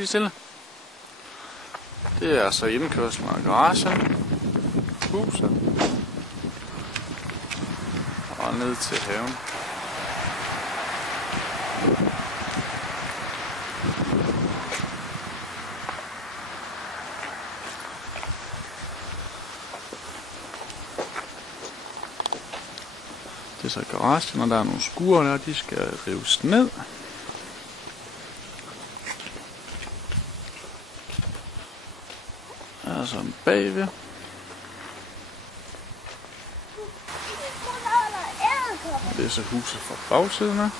Sig det stille. Det er altså indkørslen af garagen, huset og ned til haven. Det er så garagen, og der er nogle skure der, de skal rives ned. Der er så en bagved. Og det er så huset fra bagsiden af.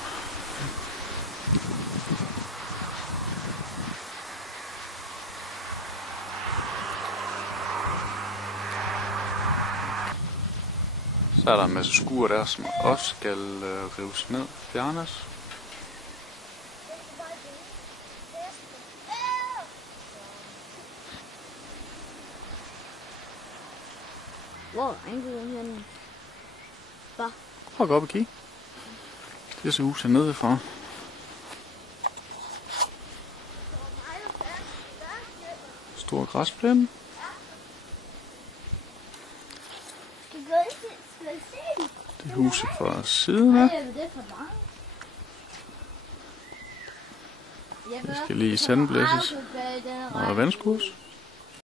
Så er der en masse skure der, som også skal rives ned, fjernes. Hvor er henne? Hvor? Prøv at gå op og kigge. Det er så huset nedefra. Stor græsplæne. Det er huset fra siden af. Det skal lige sandblæses og vandskues.